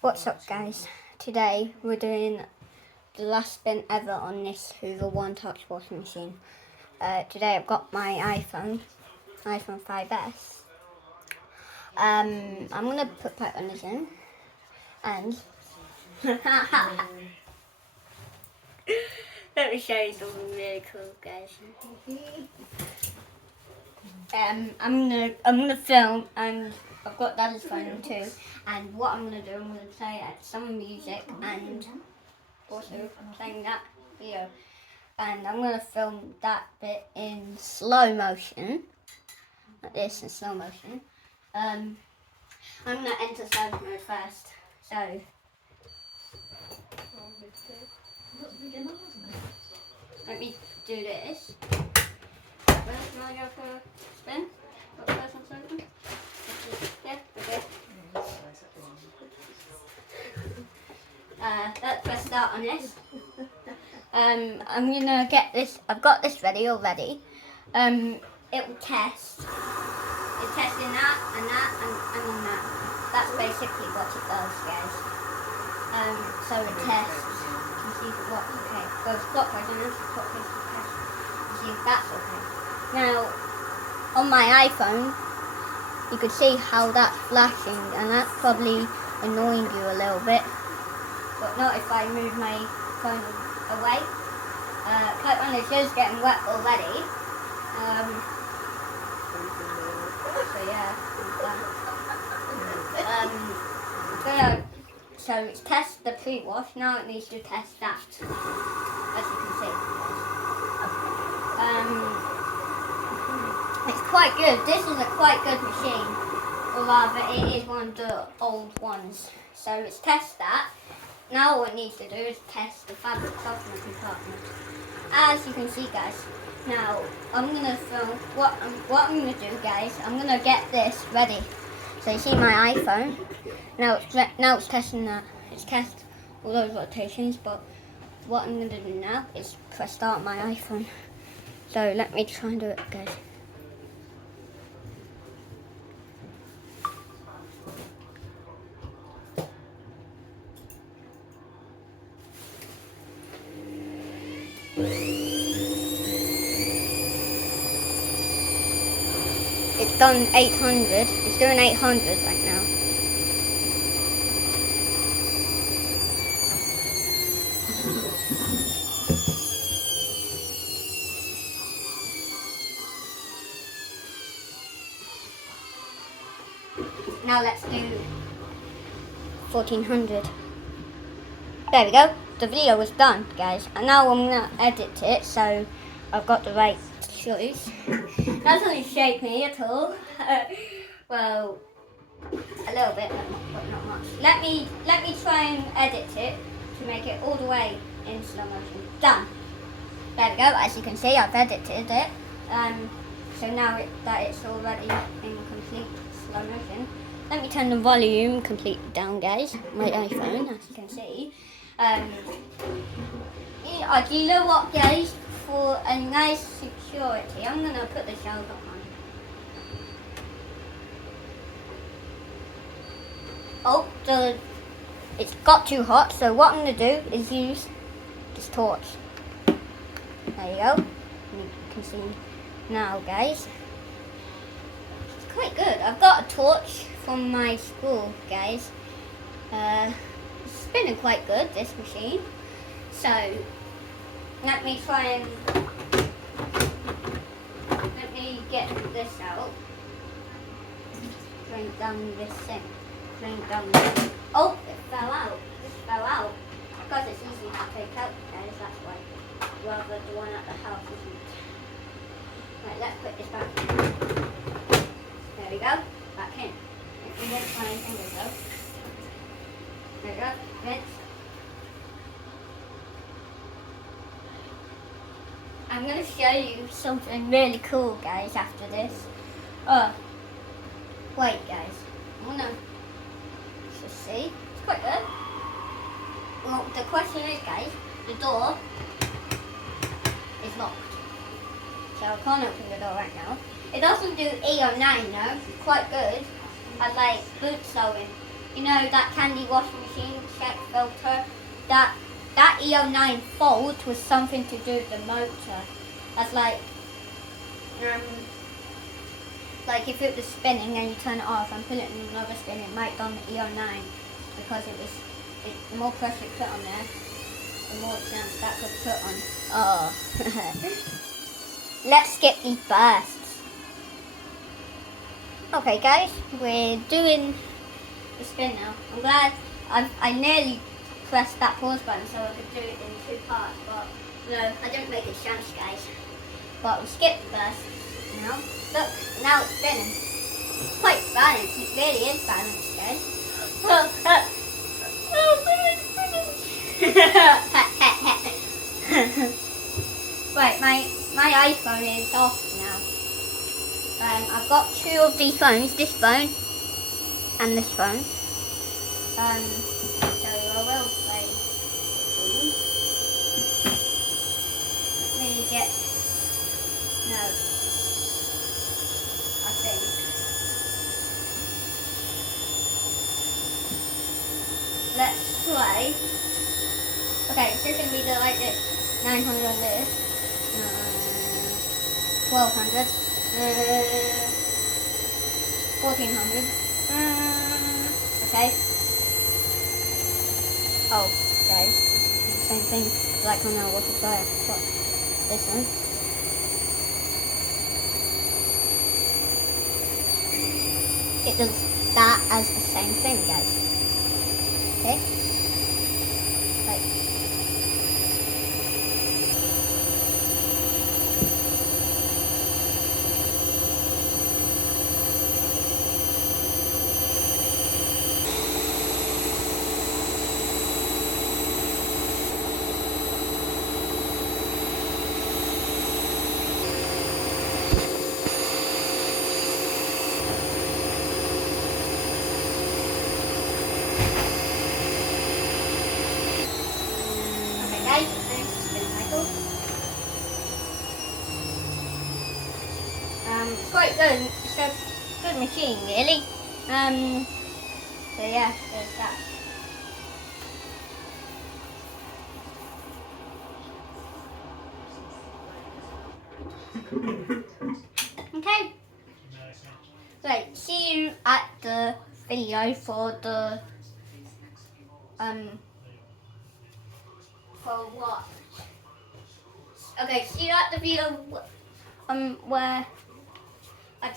What's up, guys? Today we're doing the last spin ever on this Hoover One Touch washing machine. Today I've got my iPhone 5S. I'm gonna put patterns in, and let me show you something really cool, guys. I'm gonna film, and I've got Daddy's phone too. And what I'm gonna do, I'm gonna play some music and also playing that video. And I'm gonna film that bit in slow motion, like this in slow motion. I'm gonna enter silent mode first. So let me do this. First, now I go for a spin. First on silent. Yeah, okay. Let's press start on this. I'm gonna get this. I've got this ready already. It will test. It's testing that and that and that. That's basically what it does, guys. So it tests. You see if it works okay. Goes clockwise and anti-clockwise to test. You see if that's okay. Now, on my iPhone, you could see how that's flashing, and that's probably annoying you a little bit. But not if I move my phone away. Kite Runner is getting wet already. So it's tested the pre-wash. Now it needs to test that, as you can see. It's quite good. This is a quite good machine, or rather, it is one of the old ones. So it's test that. Now what it needs to do is test the fabric softener compartment. As you can see, guys. Now I'm gonna film what I'm gonna do, guys. I'm gonna get this ready. So you see my iPhone. Now it's testing that. It's test all those rotations. But what I'm gonna do now is press start on my iPhone. So let me try and do it, guys. It's done 800. It's doing 800 right now. Now let's do 1400. There we go. The video was done, guys. And now I'm gonna edit it so I've got the right choice. That doesn't shake me at all. Well, a little bit, but not much. Let me try and edit it to make it all the way in slow motion. Done. There we go. As you can see, I've edited it. So now that it's already in complete slow motion, let me turn the volume completely down, guys. My iPhone, as you can see. Do you know what, guys? For a nice security, I'm gonna put the shelves on. Oh, it's got too hot, so what I'm gonna do is use this torch. There you go. You can see now, guys. It's quite good. I've got a torch from my school, guys. It's spinning quite good, this machine. So let me get this out. Bring down this thing. Oh, it fell out. This fell out. Because it's easy to take out, guys, that's why. Rather the one at the house isn't. Right, let's put this back in. There we go. Back in. And then my fingers though. There we go. Rinse. I'm going to show you something really cool, guys, after this. Wait, guys. I'm going to just see. It's quite good. Well, the question is, guys, the door is locked. So I can't open the door right now. It doesn't do 8 or 9, though. It's quite good. I like boot sewing. You know that candy washing machine check filter? That E09 fault was something to do with the motor. That's like if it was spinning and you turn it off and put it in another spin, it might go on the E09 because the more pressure you put on there, the more chance that could put on. Oh. Let's skip these bursts. Okay guys, we're doing the spin now. I'm glad I nearly pressed that pause button so I could do it in 2 parts, but no, I didn't make a chance guys. But we'll skip the burst now. Look, now it's spinning. It's quite balanced, it really is balanced guys. Right, my iPhone is off now. I've got 2 of these phones, this phone and this phone. So I will play this one. Let me get, no, I think. Let's play. Okay, so it's going to be like this. 900 on this. 1200. 1400. Okay. Oh, guys. Same thing. Like I know what to try. This one. It does that as the same thing, guys. Okay? Like. It's quite good. It's a good machine, really. So yeah, there's that. Okay. So see you at the video for the for what? Okay, see you at the video where I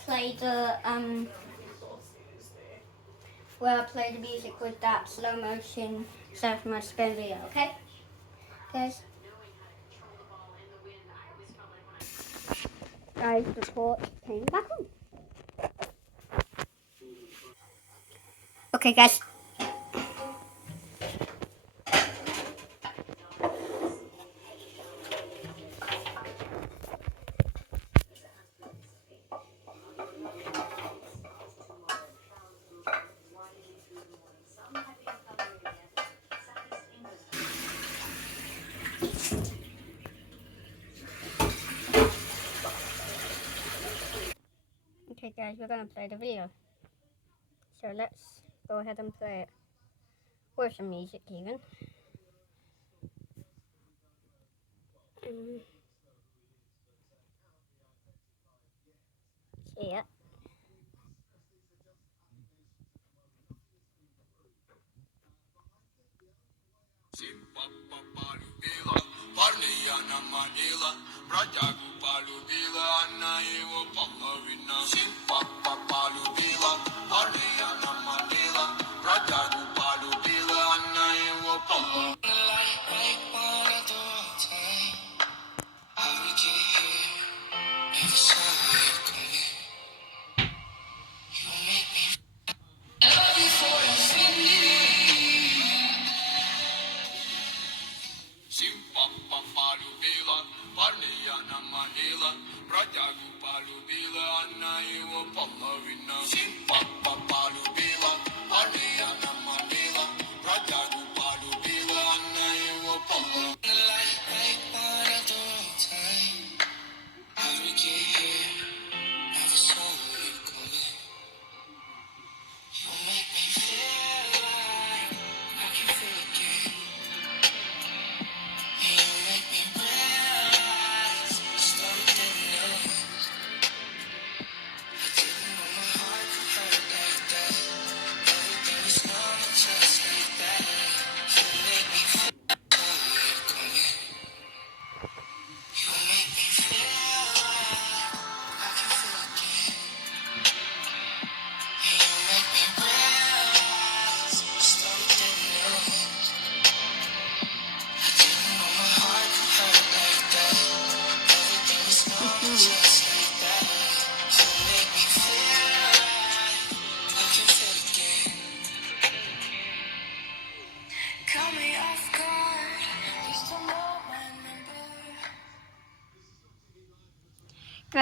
play the music with that slow motion surf my spin video, okay? Guys, the port came back on. Okay guys. Okay guys, we're gonna play the video. So let's go ahead and play it. With some music even. Yeah.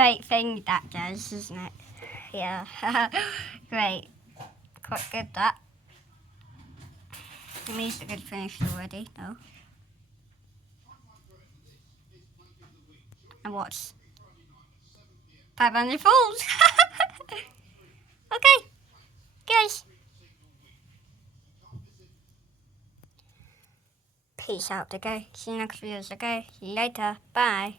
great thing that does, isn't it? Yeah. Great. Quite good, that. It means a good finish already, though. And what's 500 falls? Okay, guys. Peace out, okay? See you next video, okay? See you later. Bye.